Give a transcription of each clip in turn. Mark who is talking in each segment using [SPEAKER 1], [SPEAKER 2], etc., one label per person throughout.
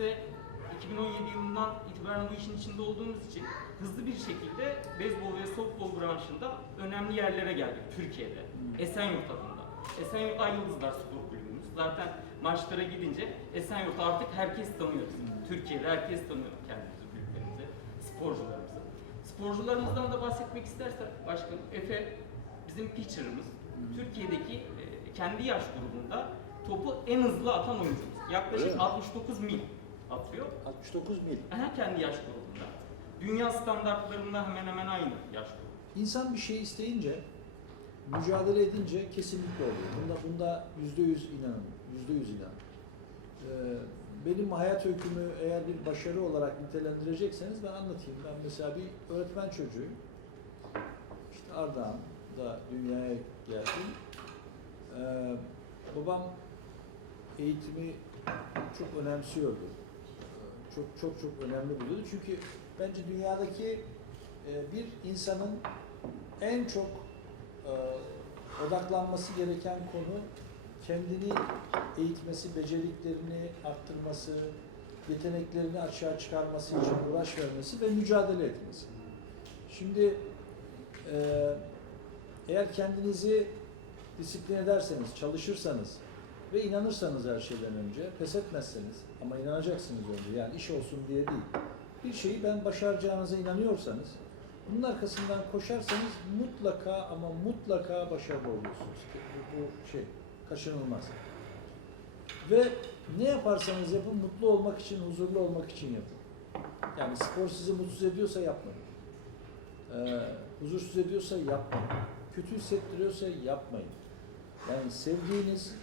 [SPEAKER 1] de 2017 yılından itibaren bu işin içinde olduğumuz için hızlı bir şekilde beyzbol ve softball branşında önemli yerlere geldik Türkiye'de. Esenyurt adında. Esenyurt Ay Yıldızlar Spor Kulübümüz. Zaten maçlara gidince Esenyurt artık herkes tanıyor. Türkiye'de herkes tanıyor kendimizi, büyüklerimizi, sporcularımızı. Sporcularımızdan da bahsetmek istersen başkanım Efe bizim pitcher'ımız. Türkiye'deki e, kendi yaş grubunda topu en hızlı atan oyuncumuz. Yaklaşık
[SPEAKER 2] Öyle mi?
[SPEAKER 1] 69 mil atıyor.
[SPEAKER 2] 69 mil.
[SPEAKER 1] Aha kendi yaş grubunda. Dünya standartlarında hemen hemen aynı yaş grubu.
[SPEAKER 2] İnsan bir şey isteyince, mücadele edince kesinlikle oluyor. Bunda bunda yüzde yüz inanın, yüzde yüz inan. Ee, benim hayat öykümü eğer bir başarı olarak nitelendirecekseniz ben anlatayım. Ben mesela bir öğretmen çocuğuyum. İşte Ardahan'da dünyaya geldim. Ee, babam eğitimi çok önemsiyordu. Çok çok çok önemli buluyordu. Çünkü bence dünyadaki e, bir insanın en çok e, odaklanması gereken konu kendini eğitmesi, beceriklerini arttırması, yeteneklerini açığa çıkarması için uğraş vermesi ve mücadele etmesi. Şimdi e, eğer kendinizi disiplin ederseniz, çalışırsanız ve inanırsanız her şeyden önce, pes etmezseniz ama inanacaksınız önce yani iş olsun diye değil. Bir şeyi ben başaracağınıza inanıyorsanız, bunun arkasından koşarsanız mutlaka ama mutlaka başarılı oluyorsunuz. Bu, bu şey kaçınılmaz. Ve ne yaparsanız yapın mutlu olmak için, huzurlu olmak için yapın. Yani spor sizi mutsuz ediyorsa yapmayın. Ee, huzursuz ediyorsa yapmayın. Kötü hissettiriyorsa yapmayın. Yani sevdiğiniz,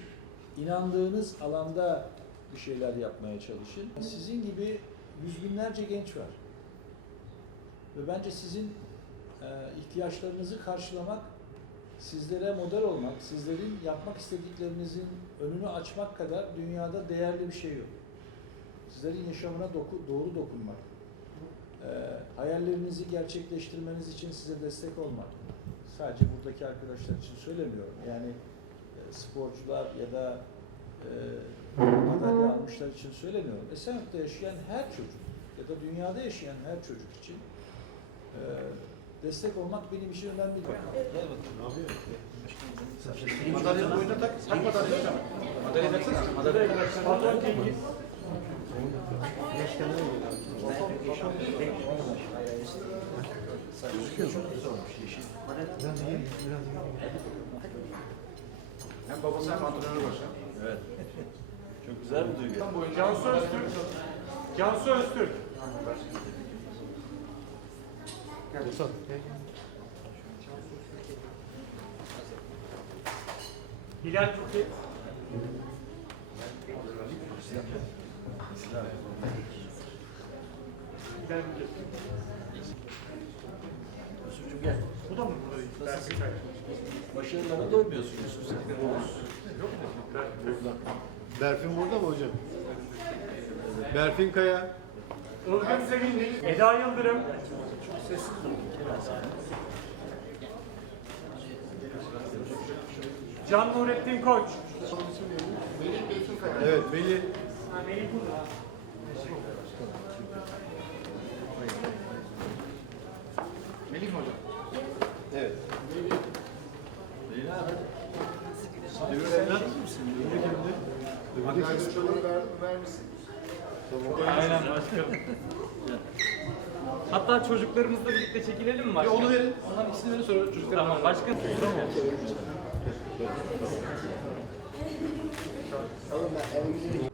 [SPEAKER 2] inandığınız alanda bir şeyler yapmaya çalışın. Sizin gibi yüz binlerce genç var. Ve bence sizin e, ihtiyaçlarınızı karşılamak, sizlere model olmak, sizlerin yapmak istediklerinizin önünü açmak kadar dünyada değerli bir şey yok. Sizlerin yaşamına doku, doğru dokunmak, e, hayallerinizi gerçekleştirmeniz için size destek olmak. Sadece buradaki arkadaşlar için söylemiyorum. Yani sporcular ya da e, madalya almışlar için söylemiyorum. Esenyurt'ta yaşayan her çocuk ya da dünyada yaşayan her çocuk için e, destek olmak benim için önemli. Gel bakalım.
[SPEAKER 3] Madalyayı boynuna tak. Tak madalyayı hocam. Madalyayı taksana. Madalyayı
[SPEAKER 4] Patron Cengiz.
[SPEAKER 3] Hem babası hem antrenörü başkan.
[SPEAKER 2] Evet. Çok güzel bir duygu.
[SPEAKER 4] Cansu Öztürk. Cansu Öztürk. Hilal Buket. Hilal Buket.
[SPEAKER 2] Yusuf'cum gel.
[SPEAKER 4] Bu da mı burada? Dersi.
[SPEAKER 2] Başarılara doymuyorsun Yusuf sen.
[SPEAKER 5] Berfin burada mı hocam? Berfin Kaya.
[SPEAKER 4] Ilgın Sevinç. Eda Yıldırım. Can Nurettin Koç.
[SPEAKER 5] Evet Melih.
[SPEAKER 4] Ha, Melih burada.
[SPEAKER 3] Melih mi hocam?
[SPEAKER 5] Evet. Evlat mısın?
[SPEAKER 3] Ver.
[SPEAKER 1] Aynen başkanım. Hatta çocuklarımızla birlikte çekilelim mi başkanım?
[SPEAKER 3] onu verin. Ondan ikisini verin sonra çocuklara.
[SPEAKER 1] Tamam başkanım.
[SPEAKER 2] Oğlum ben eve gideyim.